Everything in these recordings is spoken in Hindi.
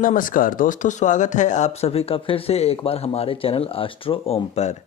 नमस्कार दोस्तों, स्वागत है आप सभी का फिर से एक बार हमारे चैनल एस्ट्रो ओम पर।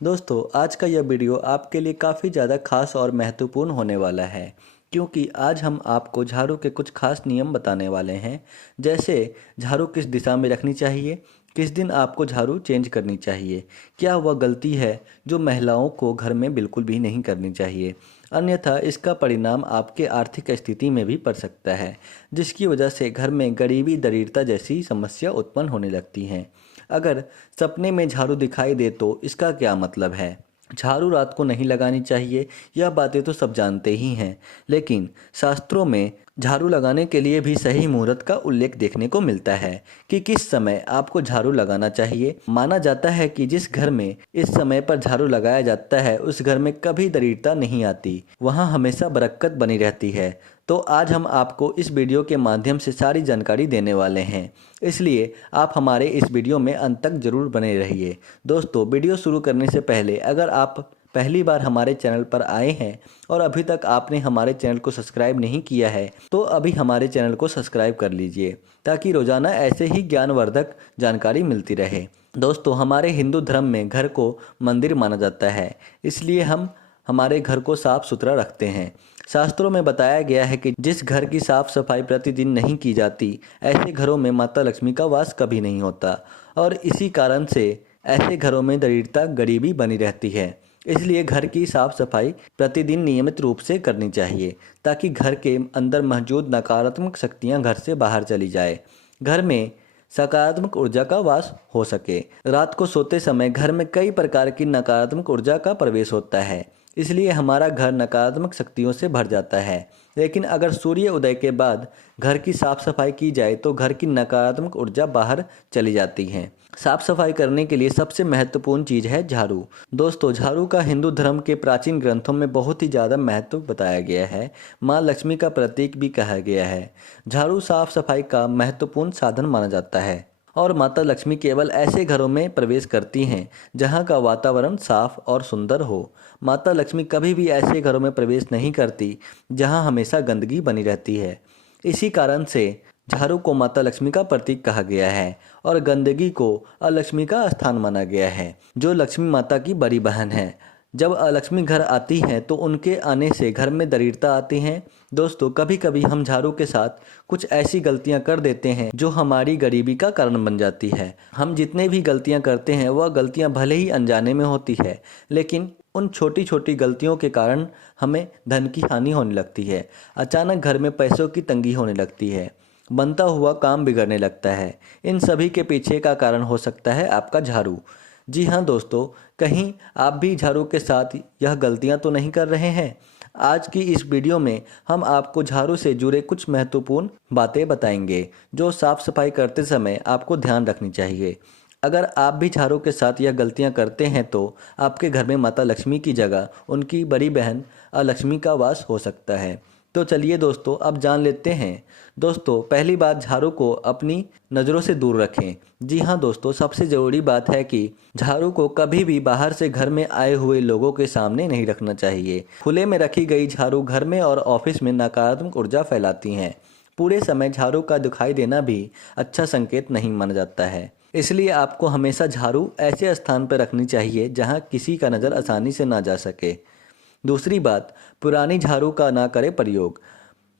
दोस्तों, आज का यह वीडियो आपके लिए काफ़ी ज़्यादा खास और महत्वपूर्ण होने वाला है, क्योंकि आज हम आपको झाड़ू के कुछ खास नियम बताने वाले हैं। जैसे झाड़ू किस दिशा में रखनी चाहिए, किस दिन आपको झाड़ू चेंज करनी चाहिए, क्या वह गलती है जो महिलाओं को घर में बिल्कुल भी नहीं करनी चाहिए, अन्यथा इसका परिणाम आपके आर्थिक स्थिति में भी पड़ सकता है, जिसकी वजह से घर में गरीबी दरिद्रता जैसी समस्या उत्पन्न होने लगती हैं। अगर सपने में झाड़ू दिखाई दे तो इसका क्या मतलब है। झाड़ू रात को नहीं लगानी चाहिए, यह बातें तो सब जानते ही हैं, लेकिन शास्त्रों में झाड़ू लगाने के लिए भी सही मुहूर्त का उल्लेख देखने को मिलता है कि किस समय आपको झाड़ू लगाना चाहिए। माना जाता है कि जिस घर में इस समय पर झाड़ू लगाया जाता है उस घर में कभी दरिद्रता नहीं आती, वहाँ हमेशा बरकत बनी रहती है। तो आज हम आपको इस वीडियो के माध्यम से सारी जानकारी देने वाले हैं, इसलिए आप हमारे इस वीडियो में अंत तक जरूर बने रहिए। दोस्तों, वीडियो शुरू करने से पहले अगर आप पहली बार हमारे चैनल पर आए हैं और अभी तक आपने हमारे चैनल को सब्सक्राइब नहीं किया है तो अभी हमारे चैनल को सब्सक्राइब कर लीजिए, ताकि रोजाना ऐसे ही ज्ञानवर्धक जानकारी मिलती रहे। दोस्तों, हमारे हिंदू धर्म में घर को मंदिर माना जाता है, इसलिए हम हमारे घर को साफ सुथरा रखते हैं। शास्त्रों में बताया गया है कि जिस घर की साफ सफाई प्रतिदिन नहीं की जाती, ऐसे घरों में माता लक्ष्मी का वास कभी नहीं होता और इसी कारण से ऐसे घरों में दरिद्रता गरीबी बनी रहती है। इसलिए घर की साफ सफाई प्रतिदिन नियमित रूप से करनी चाहिए, ताकि घर के अंदर मौजूद नकारात्मक शक्तियां घर से बाहर चली जाए, घर में सकारात्मक ऊर्जा का वास हो सके। रात को सोते समय घर में कई प्रकार की नकारात्मक ऊर्जा का प्रवेश होता है, इसलिए हमारा घर नकारात्मक शक्तियों से भर जाता है। लेकिन अगर सूर्य उदय के बाद घर की साफ सफाई की जाए तो घर की नकारात्मक ऊर्जा बाहर चली जाती है। साफ सफाई करने के लिए सबसे महत्वपूर्ण चीज है झाड़ू। दोस्तों, झाड़ू का हिंदू धर्म के प्राचीन ग्रंथों में बहुत ही ज़्यादा महत्व बताया गया है। माँ लक्ष्मी का प्रतीक भी कहा गया है। झाड़ू साफ सफाई का महत्वपूर्ण साधन माना जाता है और माता लक्ष्मी केवल ऐसे घरों में प्रवेश करती हैं जहां का वातावरण साफ और सुंदर हो। माता लक्ष्मी कभी भी ऐसे घरों में प्रवेश नहीं करती जहां हमेशा गंदगी बनी रहती है। इसी कारण से झाड़ू को माता लक्ष्मी का प्रतीक कहा गया है और गंदगी को अलक्ष्मी का स्थान माना गया है, जो लक्ष्मी माता की बड़ी बहन है। जब अलक्ष्मी घर आती हैं तो उनके आने से घर में दरिद्रता आती है। दोस्तों, कभी कभी हम झाड़ू के साथ कुछ ऐसी गलतियां कर देते हैं जो हमारी गरीबी का कारण बन जाती है। हम जितने भी गलतियां करते हैं वह गलतियां भले ही अनजाने में होती है, लेकिन उन छोटी छोटी गलतियों के कारण हमें धन की हानि होने लगती है। अचानक घर में पैसों की तंगी होने लगती है, बनता हुआ काम बिगड़ने लगता है। इन सभी के पीछे का कारण हो सकता है आपका झाड़ू। जी हाँ दोस्तों, कहीं आप भी झाड़ू के साथ यह गलतियां तो नहीं कर रहे हैं। आज की इस वीडियो में हम आपको झाड़ू से जुड़े कुछ महत्वपूर्ण बातें बताएंगे जो साफ सफाई करते समय आपको ध्यान रखनी चाहिए। अगर आप भी झाड़ू के साथ यह गलतियां करते हैं तो आपके घर में माता लक्ष्मी की जगह उनकी बड़ी बहन अलक्ष्मी का वास हो सकता है। तो चलिए दोस्तों, अब जान लेते हैं। दोस्तों, पहली बात, झाड़ू को अपनी नज़रों से दूर रखें। जी हाँ दोस्तों, सबसे ज़रूरी बात है कि झाड़ू को कभी भी बाहर से घर में आए हुए लोगों के सामने नहीं रखना चाहिए। खुले में रखी गई झाड़ू घर में और ऑफिस में नकारात्मक ऊर्जा फैलाती हैं। पूरे समय झाड़ू का दिखाई देना भी अच्छा संकेत नहीं माना जाता है, इसलिए आपको हमेशा झाड़ू ऐसे स्थान पर रखनी चाहिए जहाँ किसी का नज़र आसानी से ना जा सके। दूसरी बात, पुरानी झाड़ू का ना करें प्रयोग।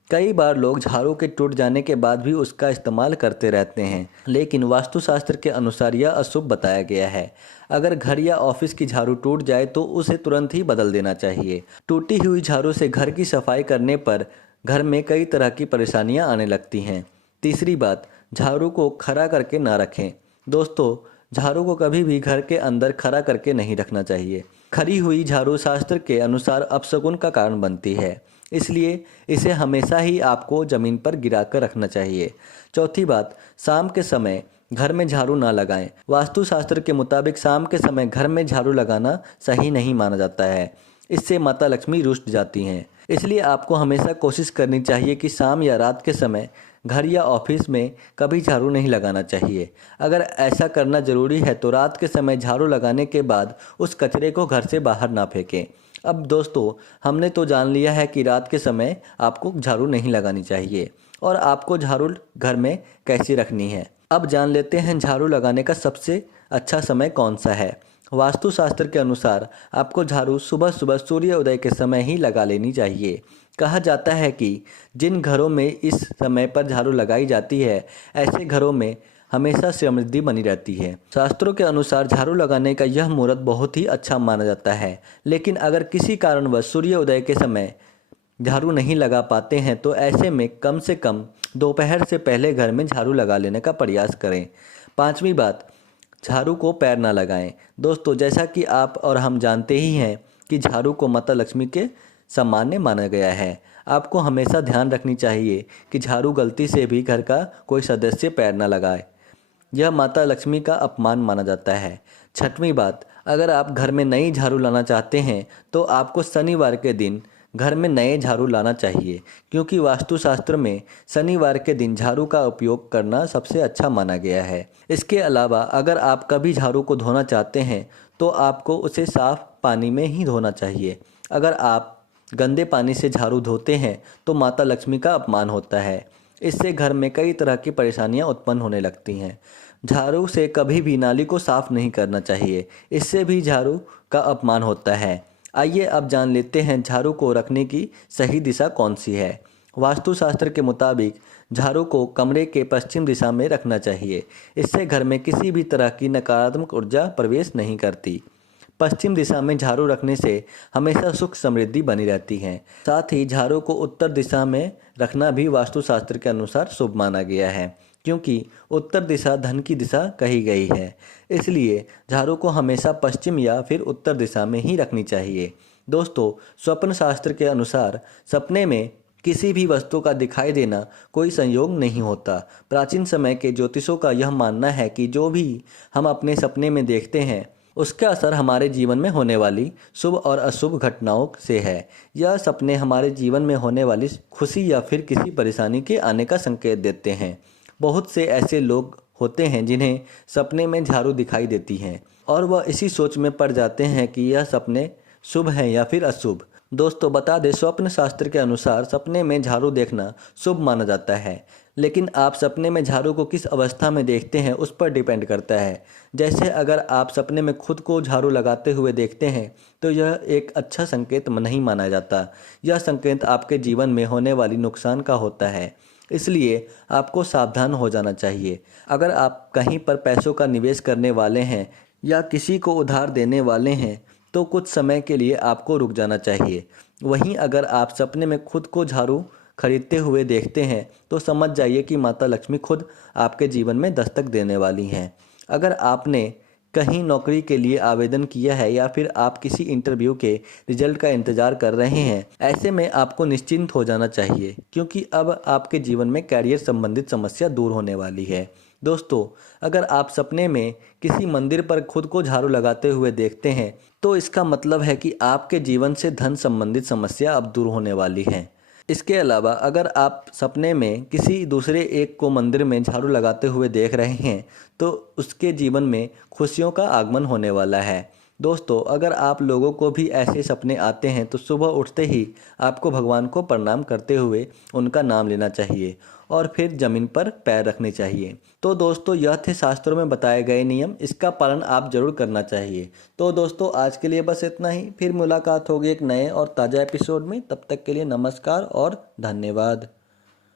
कई बार लोग झाड़ू के टूट जाने के बाद भी उसका इस्तेमाल करते रहते हैं, लेकिन वास्तुशास्त्र के अनुसार यह अशुभ बताया गया है। अगर घर या ऑफिस की झाड़ू टूट जाए तो उसे तुरंत ही बदल देना चाहिए। टूटी हुई झाड़ू से घर की सफाई करने पर घर में कई तरह की परेशानियां आने लगती हैं। तीसरी बात, झाड़ू को खड़ा करके ना रखें। दोस्तों, झाड़ू को कभी भी घर के अंदर खड़ा करके नहीं रखना चाहिए। खड़ी हुई झाड़ू शास्त्र के अनुसार अपशकुन का कारण बनती है, इसलिए इसे हमेशा ही आपको ज़मीन पर गिरा कर रखना चाहिए। चौथी बात, शाम के समय घर में झाड़ू ना लगाएं। वास्तुशास्त्र के मुताबिक शाम के समय घर में झाड़ू लगाना सही नहीं माना जाता है, इससे माता लक्ष्मी रुष्ट जाती हैं। इसलिए आपको हमेशा कोशिश करनी चाहिए कि शाम या रात के समय घर या ऑफिस में कभी झाड़ू नहीं लगाना चाहिए। अगर ऐसा करना ज़रूरी है तो रात के समय झाड़ू लगाने के बाद उस कचरे को घर से बाहर ना फेंकें। अब दोस्तों, हमने तो जान लिया है कि रात के समय आपको झाड़ू नहीं लगानी चाहिए और आपको झाड़ू घर में कैसी रखनी है। अब जान लेते हैं झाड़ू लगाने का सबसे अच्छा समय कौन सा है। वास्तुशास्त्र के अनुसार आपको झाड़ू सुबह सुबह सूर्य उदय के समय ही लगा लेनी चाहिए। कहा जाता है कि जिन घरों में इस समय पर झाड़ू लगाई जाती है, ऐसे घरों में हमेशा समृद्धि बनी रहती है। शास्त्रों के अनुसार झाड़ू लगाने का यह मुहूर्त बहुत ही अच्छा माना जाता है। लेकिन अगर किसी कारणवश सूर्य उदय के समय झाड़ू नहीं लगा पाते हैं तो ऐसे में कम से कम दोपहर से पहले घर में झाड़ू लगा लेने का प्रयास करें। पांचवी बात, झाड़ू को पैर ना लगाएं। दोस्तों, जैसा कि आप और हम जानते ही हैं कि झाड़ू को माता लक्ष्मी के सामान्य माना गया है। आपको हमेशा ध्यान रखनी चाहिए कि झाड़ू गलती से भी घर का कोई सदस्य पैर ना लगाए। यह माता लक्ष्मी का अपमान माना जाता है। छठवीं बात, अगर आप घर में नई झाड़ू लाना चाहते हैं तो आपको शनिवार के दिन घर में नए झाड़ू लाना चाहिए, क्योंकि वास्तुशास्त्र में शनिवार के दिन झाड़ू का उपयोग करना सबसे अच्छा माना गया है। इसके अलावा अगर आप कभी झाड़ू को धोना चाहते हैं तो आपको उसे साफ पानी में ही धोना चाहिए। अगर आप गंदे पानी से झाड़ू धोते हैं तो माता लक्ष्मी का अपमान होता है। इससे घर में कई तरह की परेशानियां उत्पन्न होने लगती हैं। झाड़ू से कभी भी नाली को साफ नहीं करना चाहिए, इससे भी झाड़ू का अपमान होता है। आइए अब जान लेते हैं झाड़ू को रखने की सही दिशा कौन सी है। वास्तुशास्त्र के मुताबिक झाड़ू को कमरे के पश्चिम दिशा में रखना चाहिए। इससे घर में किसी भी तरह की नकारात्मक ऊर्जा प्रवेश नहीं करती। पश्चिम दिशा में झाड़ू रखने से हमेशा सुख समृद्धि बनी रहती है। साथ ही झाड़ू को उत्तर दिशा में रखना भी वास्तुशास्त्र के अनुसार शुभ माना गया है, क्योंकि उत्तर दिशा धन की दिशा कही गई है। इसलिए झाड़ू को हमेशा पश्चिम या फिर उत्तर दिशा में ही रखनी चाहिए। दोस्तों, स्वप्न शास्त्र के अनुसार सपने में किसी भी वस्तु का दिखाई देना कोई संयोग नहीं होता। प्राचीन समय के ज्योतिषों का यह मानना है कि जो भी हम अपने सपने में देखते हैं उसका असर हमारे जीवन में होने वाली शुभ और अशुभ घटनाओं से है। यह सपने हमारे जीवन में होने वाली खुशी या फिर किसी परेशानी के आने का संकेत देते हैं। बहुत से ऐसे लोग होते हैं जिन्हें सपने में झाड़ू दिखाई देती हैं और वह इसी सोच में पड़ जाते हैं कि यह सपने शुभ हैं या फिर अशुभ। दोस्तों, बता दें, स्वप्न शास्त्र के अनुसार सपने में झाड़ू देखना शुभ माना जाता है, लेकिन आप सपने में झाड़ू को किस अवस्था में देखते हैं उस पर डिपेंड करता है। जैसे अगर आप सपने में खुद को झाड़ू लगाते हुए देखते हैं तो यह एक अच्छा संकेत नहीं माना जाता। यह संकेत आपके जीवन में होने वाली नुकसान का होता है, इसलिए आपको सावधान हो जाना चाहिए। अगर आप कहीं पर पैसों का निवेश करने वाले हैं या किसी को उधार देने वाले हैं तो कुछ समय के लिए आपको रुक जाना चाहिए। वहीं अगर आप सपने में खुद को झाड़ू खरीदते हुए देखते हैं तो समझ जाइए कि माता लक्ष्मी खुद आपके जीवन में दस्तक देने वाली हैं। अगर आपने कहीं नौकरी के लिए आवेदन किया है या फिर आप किसी इंटरव्यू के रिजल्ट का इंतजार कर रहे हैं, ऐसे में आपको निश्चिंत हो जाना चाहिए, क्योंकि अब आपके जीवन में कैरियर संबंधित समस्या दूर होने वाली है। दोस्तों, अगर आप सपने में किसी मंदिर पर खुद को झाड़ू लगाते हुए देखते हैं तो इसका मतलब है कि आपके जीवन से धन संबंधित समस्या अब दूर होने वाली है। इसके अलावा अगर आप सपने में किसी दूसरे एक को मंदिर में झाड़ू लगाते हुए देख रहे हैं तो उसके जीवन में खुशियों का आगमन होने वाला है। दोस्तों, अगर आप लोगों को भी ऐसे सपने आते हैं तो सुबह उठते ही आपको भगवान को प्रणाम करते हुए उनका नाम लेना चाहिए और फिर जमीन पर पैर रखने चाहिए। तो दोस्तों, यह थे शास्त्रों में बताए गए नियम, इसका पालन आप जरूर करना चाहिए। तो दोस्तों, आज के लिए बस इतना ही। फिर मुलाकात होगी एक नए और ताज़ा एपिसोड में। तब तक के लिए नमस्कार और धन्यवाद।